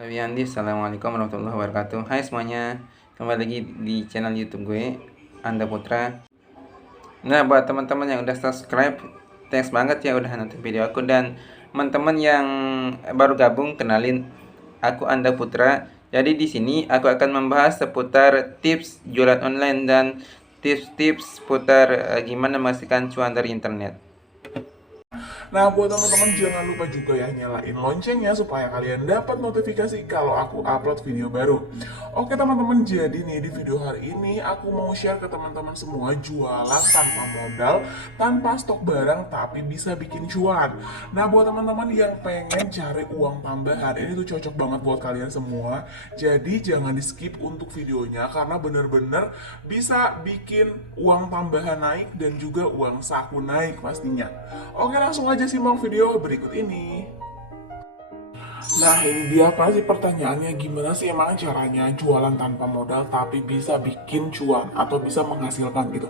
Wiandi, Assalamualaikum warahmatullahi wabarakatuh. Hai semuanya, kembali lagi di channel YouTube gue, Anda Putra. Nah, buat teman-teman yang udah subscribe, thanks banget ya udah nonton video aku. Dan teman-teman yang baru gabung, kenalin, aku Anda Putra. Jadi di sini aku akan membahas seputar tips jualan online dan tips-tips seputar gimana menghasilkan cuan dari internet. Nah, buat teman-teman jangan lupa juga ya nyalain loncengnya supaya kalian dapat notifikasi kalau aku upload video baru. Oke teman-teman, jadi nih di video hari ini aku mau share ke teman-teman semua jualan tanpa modal, tanpa stok barang tapi bisa bikin cuan. Nah, buat teman-teman yang pengen cari uang tambahan, ini tuh cocok banget buat kalian semua. Jadi jangan di skip untuk videonya karena bener-bener bisa bikin uang tambahan naik dan juga uang saku naik pastinya. Oke, langsung aja simak video berikut ini. Nah, ini dia pasti pertanyaannya, gimana sih emang caranya jualan tanpa modal tapi bisa bikin cuan atau bisa menghasilkan gitu.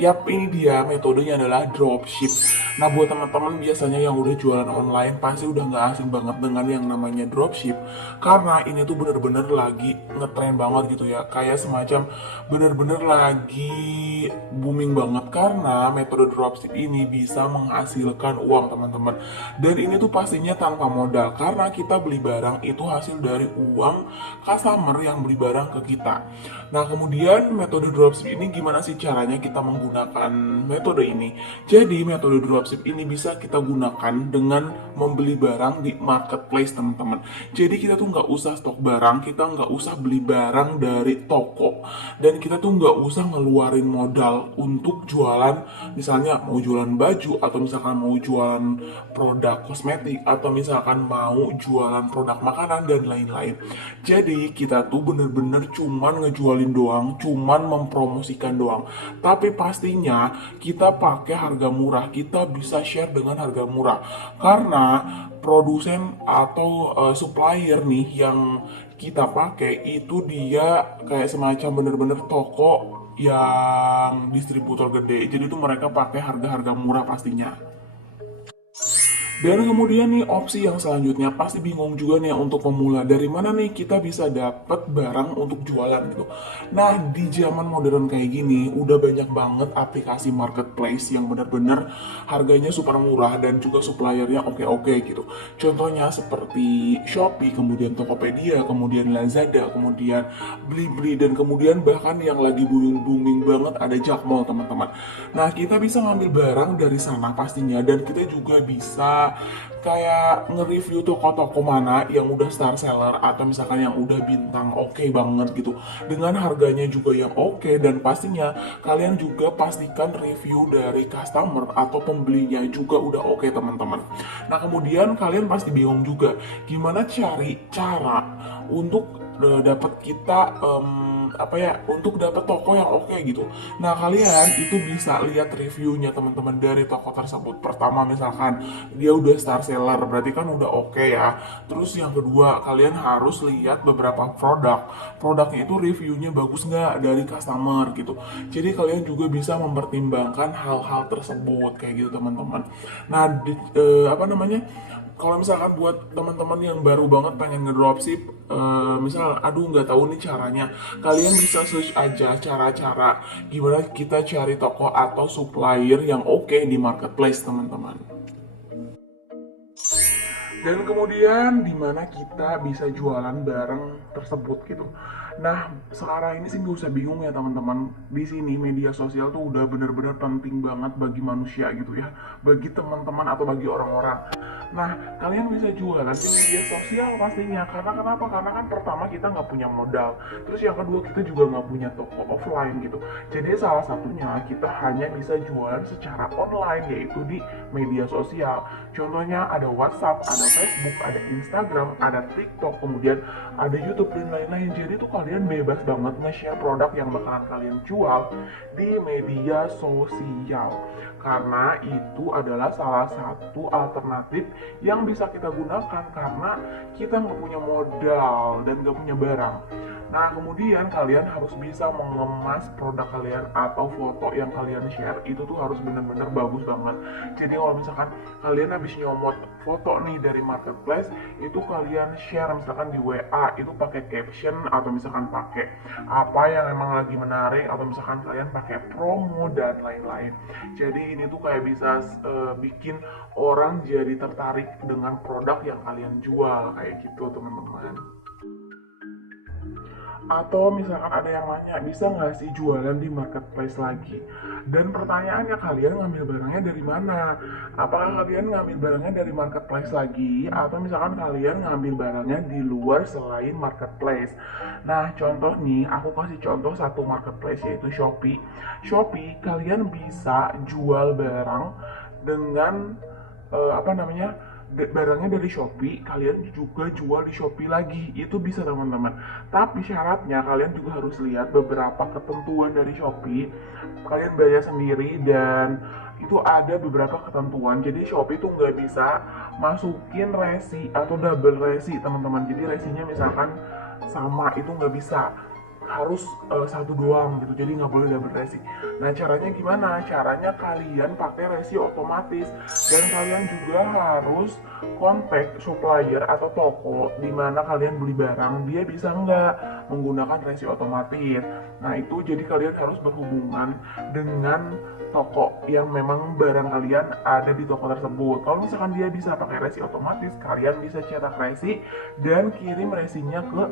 Yap, ini dia metodenya adalah dropship. Nah, buat teman-teman biasanya yang udah jualan online pasti udah nggak asing banget dengan yang namanya dropship karena ini tuh bener-bener lagi ngetren banget gitu ya. Kayak semacam bener-bener lagi booming banget karena metode dropship ini bisa menghasilkan uang teman-teman. Dan ini tuh pastinya tanpa modal karena kita beli barang itu hasil dari uang customer yang beli barang ke kita. Nah, kemudian metode dropship ini gimana sih caranya kita menggunakan metode ini? Jadi metode dropship ini bisa kita gunakan dengan membeli barang di marketplace teman-teman. Jadi kita tuh nggak usah stok barang, kita nggak usah beli barang dari toko, dan kita tuh nggak usah ngeluarin modal untuk jualan, misalnya mau jualan baju atau misalkan mau jualan produk kosmetik atau misalkan mau jualan produk makanan dan lain-lain. Jadi kita tuh bener-bener cuman ngejualin doang, cuman mempromosikan doang. Tapi pastinya kita pakai harga murah, kita bisa share dengan harga murah. Karena produsen atau supplier nih yang kita pakai itu dia kayak semacam bener-bener toko yang distributor gede. Jadi itu mereka pakai harga-harga murah pastinya. Dan kemudian nih opsi yang selanjutnya pasti bingung juga nih untuk pemula. Dari mana nih kita bisa dapat barang untuk jualan gitu. Nah, di zaman modern kayak gini udah banyak banget aplikasi marketplace yang benar-benar harganya super murah dan juga suppliernya oke-oke gitu. Contohnya seperti Shopee, kemudian Tokopedia, kemudian Lazada, kemudian Blibli, dan kemudian bahkan yang lagi booming banget ada Jakmall teman-teman. Nah, kita bisa ngambil barang dari sana pastinya, dan kita juga bisa kayak nge-review toko-toko mana yang udah star seller atau misalkan yang udah bintang oke banget gitu dengan harganya juga yang oke, dan pastinya kalian juga pastikan review dari customer atau pembelinya juga udah oke teman-teman. Nah, kemudian kalian pasti bingung juga gimana cari cara untuk dapat kita apa ya, untuk dapat toko yang oke gitu. Nah, kalian itu bisa lihat reviewnya teman-teman dari toko tersebut. Pertama misalkan dia udah star seller, berarti kan udah oke ya. Terus yang kedua, kalian harus lihat beberapa produknya itu reviewnya bagus nggak dari customer gitu. Jadi kalian juga bisa mempertimbangkan hal-hal tersebut kayak gitu teman-teman. Nah, apa namanya, kalau misalkan buat teman-teman yang baru banget pengen ngedropship, misal aduh nggak tahu nih caranya, kalian bisa search aja cara-cara gimana kita cari toko atau supplier yang oke di marketplace teman-teman. Dan kemudian di mana kita bisa jualan barang tersebut gitu. Nah, sekarang ini sih nggak usah bingung ya teman-teman. Di sini media sosial tuh udah bener-bener penting banget bagi manusia gitu ya, bagi teman-teman atau bagi orang-orang. Nah, kalian bisa jualan di media sosial pastinya. Karena kenapa? Karena kan pertama kita nggak punya modal. Terus yang kedua kita juga nggak punya toko offline gitu. Jadi salah satunya kita hanya bisa jualan secara online, yaitu di media sosial. Contohnya ada WhatsApp, ada Facebook, ada Instagram, ada TikTok, kemudian ada YouTube dan lain-lain. Jadi tuh kalian bebas banget nge-share produk yang bakalan kalian jual di media sosial. Karena itu adalah salah satu alternatif yang bisa kita gunakan karena kita nggak punya modal dan nggak punya barang. Nah, kemudian kalian harus bisa mengemas produk kalian atau foto yang kalian share itu tuh harus bener-bener bagus banget. Jadi kalau misalkan kalian habis nyomot foto nih dari marketplace, itu kalian share misalkan di WA, itu pakai caption atau misalkan pakai apa yang emang lagi menarik, atau misalkan kalian pakai promo dan lain-lain. Jadi ini tuh kayak bisa bikin orang jadi tertarik dengan produk yang kalian jual kayak gitu teman-teman. Atau misalkan ada yang nanya, bisa nggak sih jualan di marketplace lagi? Dan pertanyaannya, kalian ngambil barangnya dari mana? Apakah kalian ngambil barangnya dari marketplace lagi? Atau misalkan kalian ngambil barangnya di luar selain marketplace? Nah, contoh nih, aku kasih contoh satu marketplace yaitu Shopee. Shopee, kalian bisa jual barang dengan apa namanya, barangnya dari Shopee, kalian juga jual di Shopee lagi. Itu bisa teman-teman. Tapi syaratnya kalian juga harus lihat beberapa ketentuan dari Shopee. Kalian bayar sendiri dan itu ada beberapa ketentuan. Jadi Shopee itu nggak bisa masukin resi atau double resi teman-teman. Jadi resinya misalkan sama, itu nggak bisa, harus satu doang gitu, jadi nggak boleh double resi. Nah, caranya gimana? Caranya kalian pakai resi otomatis, dan kalian juga harus kontak supplier atau toko di mana kalian beli barang, dia bisa nggak menggunakan resi otomatis. Nah, itu jadi kalian harus berhubungan dengan toko yang memang barang kalian ada di toko tersebut. Kalau misalkan dia bisa pakai resi otomatis, kalian bisa cetak resi dan kirim resinya ke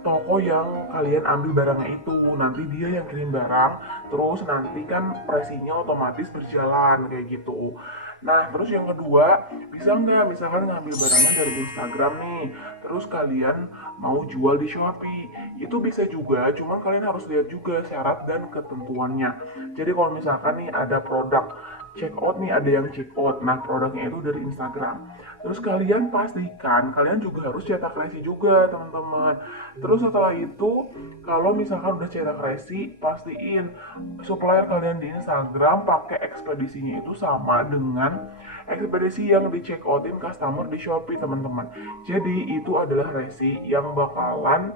toko yang kalian ambil barangnya itu. Nanti dia yang kirim barang, terus nanti kan presinya otomatis berjalan kayak gitu. Nah, terus yang kedua, bisa nggak misalkan ngambil barangnya dari Instagram nih, terus kalian mau jual di Shopee? Itu bisa juga, cuman kalian harus lihat juga syarat dan ketentuannya. Jadi kalau misalkan nih ada produk check out nih, ada yang check out, nah produknya itu dari Instagram, terus kalian pastikan kalian juga harus cetak resi juga teman-teman. Terus setelah itu, kalau misalkan udah cetak resi, pastiin supplier kalian di Instagram pakai ekspedisinya itu sama dengan ekspedisi yang di check outin customer di Shopee teman-teman. Jadi itu adalah resi yang bakalan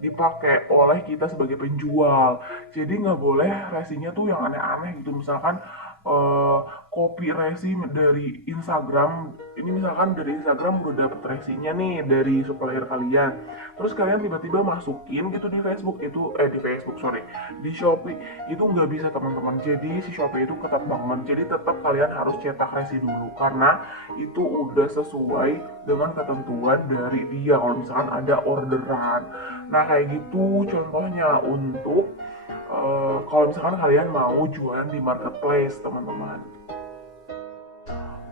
dipakai oleh kita sebagai penjual. Jadi nggak boleh resinya tuh yang aneh-aneh gitu, misalkan eh, copy resi dari Instagram. Ini misalkan dari Instagram udah dapet resinya nih dari supplier kalian, terus kalian tiba-tiba masukin gitu di Facebook, itu di Facebook sorry, di Shopee, itu nggak bisa teman-teman. Jadi si Shopee itu ketat banget, jadi tetap kalian harus cetak resi dulu karena itu udah sesuai dengan ketentuan dari dia kalau misalkan ada orderan. Nah, kayak gitu contohnya untuk kalau misalkan kalian mau jualan di marketplace teman-teman.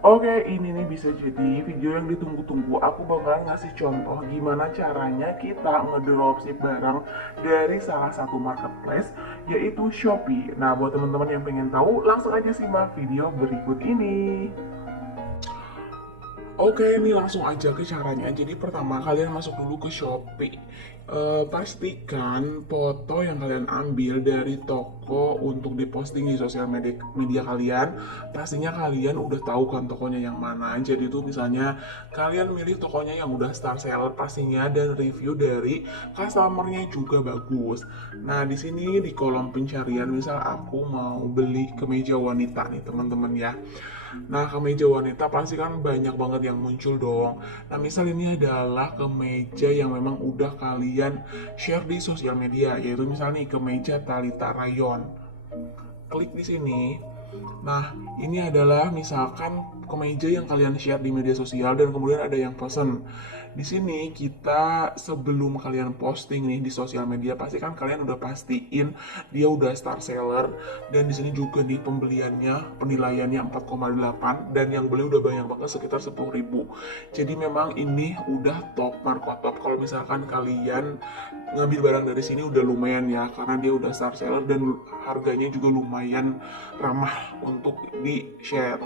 Oke, ini nih bisa jadi video yang ditunggu-tunggu. Aku bakalan ngasih contoh gimana caranya kita ngedropship barang dari salah satu marketplace, yaitu Shopee. Nah, buat teman-teman yang pengen tahu, langsung aja simak video berikut ini. Oke, ini langsung aja ke caranya. Jadi pertama kalian masuk dulu ke Shopee. Pastikan foto yang kalian ambil dari toko untuk diposting di sosial media kalian. Pastinya kalian udah tahu kan tokonya yang mana. Jadi itu misalnya kalian milih tokonya yang udah star seller pastinya, dan review dari customernya juga bagus. Nah, di sini di kolom pencarian, misal aku mau beli kemeja wanita nih teman-teman ya. Nah, kemeja wanita pasti kan banyak banget yang muncul dong. Nah, misal ini adalah kemeja yang memang udah kalian share di sosial media, yaitu misal nih kemeja Talita Rayon. Klik di sini. Nah, ini adalah misalkan kemeja yang kalian share di media sosial dan kemudian ada yang pesen. Di sini kita sebelum kalian posting nih di sosial media, pasti kan kalian udah pastiin dia udah star seller, dan di sini juga nih pembeliannya, penilaiannya 4,8, dan yang beli udah banyak banget sekitar 10.000. Jadi memang ini udah top, marko top. Kalau misalkan kalian ngambil barang dari sini udah lumayan ya, karena dia udah star seller dan harganya juga lumayan ramah untuk di share.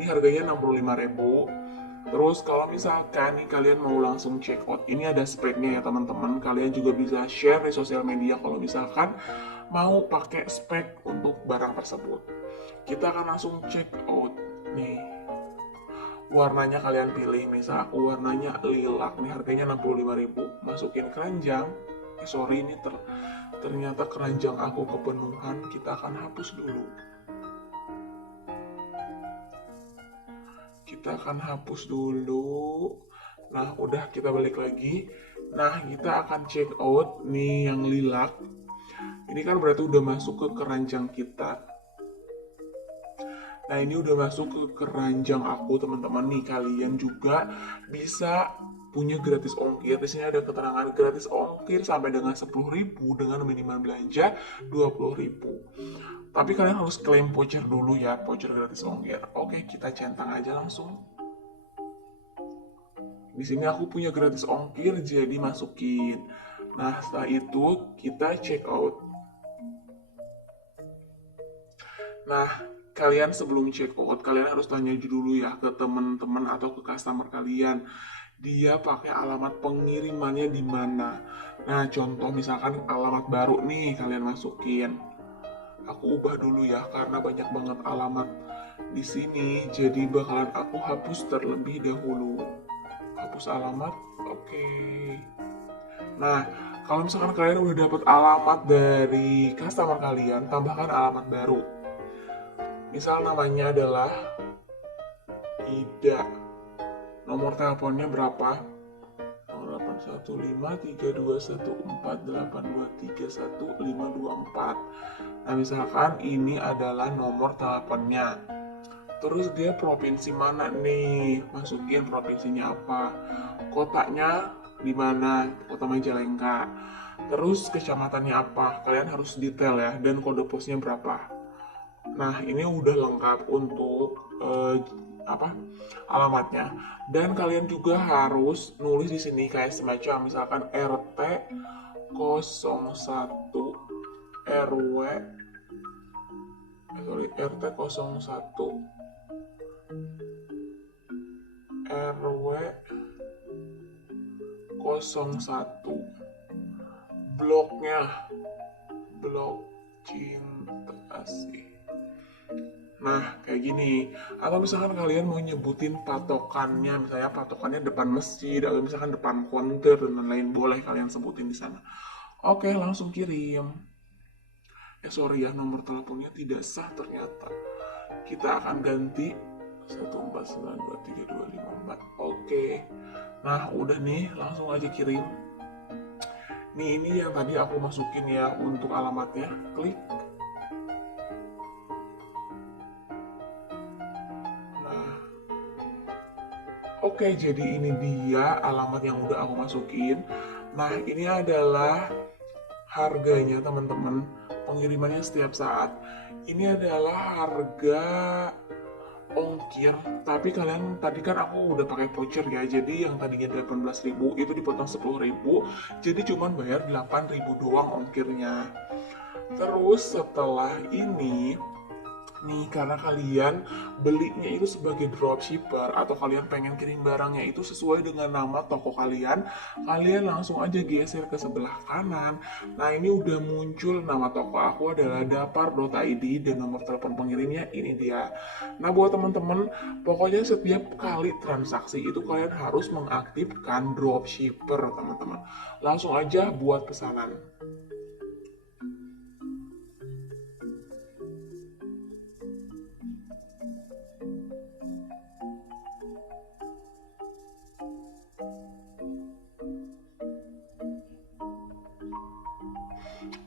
Ini harganya 65.000. Terus kalau misalkan nih kalian mau langsung check out, ini ada speknya ya teman-teman. Kalian juga bisa share di sosial media kalau misalkan mau pakai spek untuk barang tersebut. Kita akan langsung check out nih. Warnanya kalian pilih, misal aku warnanya lilac nih, harganya 65.000. Masukin keranjang. Sorry, ini ternyata keranjang aku kepenuhan. Kita akan hapus dulu. Nah, udah, kita balik lagi. Nah, kita akan check out nih yang lilac. Ini kan berarti udah masuk ke keranjang kita. Nah, ini udah masuk ke keranjang aku, teman-teman. Nih, kalian juga bisa punya gratis ongkir. Di sini ada keterangan gratis ongkir sampai dengan 10.000 dengan minimal belanja 20.000. Tapi kalian harus klaim voucher dulu ya, voucher gratis ongkir. Oke, kita centang aja langsung. Di sini aku punya gratis ongkir, jadi masukin. Nah, setelah itu kita check out. Nah, kalian sebelum check out, kalian harus tanya dulu ya ke teman-teman atau ke customer kalian. Dia pakai alamat pengirimannya di mana. Nah, contoh misalkan alamat baru nih kalian masukin. Aku ubah dulu ya karena banyak banget alamat di sini. Jadi bakalan aku hapus terlebih dahulu. Hapus alamat, oke. Nah, kalau misalkan kalian udah dapat alamat dari customer kalian, tambahkan alamat baru. Misal namanya adalah Ida. Nomor teleponnya berapa? 08153148231524. Nah, misalkan ini adalah nomor teleponnya. Terus dia provinsi mana nih? Masukin provinsinya apa? Kotanya di mana? Kota Majalengka. Terus kecamatannya apa? Kalian harus detail ya, dan kode posnya berapa. Nah, ini udah lengkap untuk alamatnya. Dan kalian juga harus nulis di sini kayak semacam misalkan RT 01 RW RT 01 RW 01 bloknya, blok Cinta Asih. Nah, kayak gini. Atau misalkan kalian mau nyebutin patokannya, misalnya patokannya depan masjid, atau misalkan depan konter, dan lain-lain, boleh kalian sebutin di sana. Oke, langsung kirim. Sorry ya, nomor teleponnya tidak sah ternyata. Kita akan ganti 1492324. Oke. Nah, udah nih, langsung aja kirim. Nih, ini yang tadi aku masukin ya untuk alamatnya. Klik. Oke, jadi ini dia alamat yang udah aku masukin. Nah, ini adalah harganya, teman-teman. Pengirimannya setiap saat. Ini adalah harga ongkir, tapi kalian tadi kan aku udah pakai voucher ya. Jadi yang tadinya 18.000 itu dipotong 10.000, jadi cuman bayar 8.000 doang ongkirnya. Terus setelah ini nih, karena kalian belinya itu sebagai dropshipper atau kalian pengen kirim barangnya itu sesuai dengan nama toko kalian, kalian langsung aja geser ke sebelah kanan. Nah, ini udah muncul nama toko aku adalah dapar.id dan nomor telepon pengirimnya ini dia. Nah, buat teman-teman, pokoknya setiap kali transaksi itu kalian harus mengaktifkan dropshipper, teman-teman. Langsung aja buat pesanan.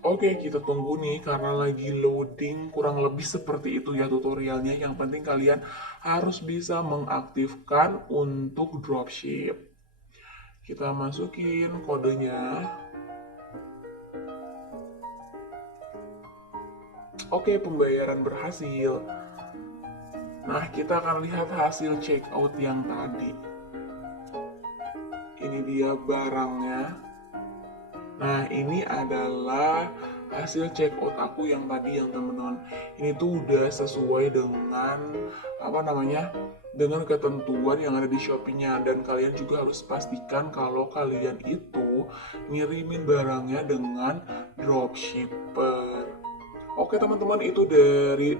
Oke, kita tunggu nih karena lagi loading, kurang lebih seperti itu ya tutorialnya. Yang penting kalian harus bisa mengaktifkan untuk dropship. Kita masukin kodenya. Oke, pembayaran berhasil. Nah, kita akan lihat hasil checkout yang tadi. Ini dia barangnya. Nah, ini adalah hasil checkout aku yang tadi yang teman-teman. Ini tuh udah sesuai dengan dengan ketentuan yang ada di Shopee-nya, dan kalian juga harus pastikan kalau kalian itu ngirimin barangnya dengan dropshipper. Oke, teman-teman, itu dari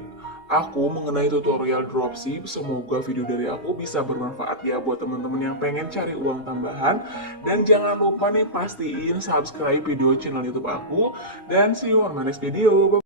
aku mengenai tutorial dropship. Semoga video dari aku bisa bermanfaat ya buat teman-teman yang pengen cari uang tambahan. Dan jangan lupa nih pastiin subscribe video channel YouTube aku. Dan see you on my next video. Bye.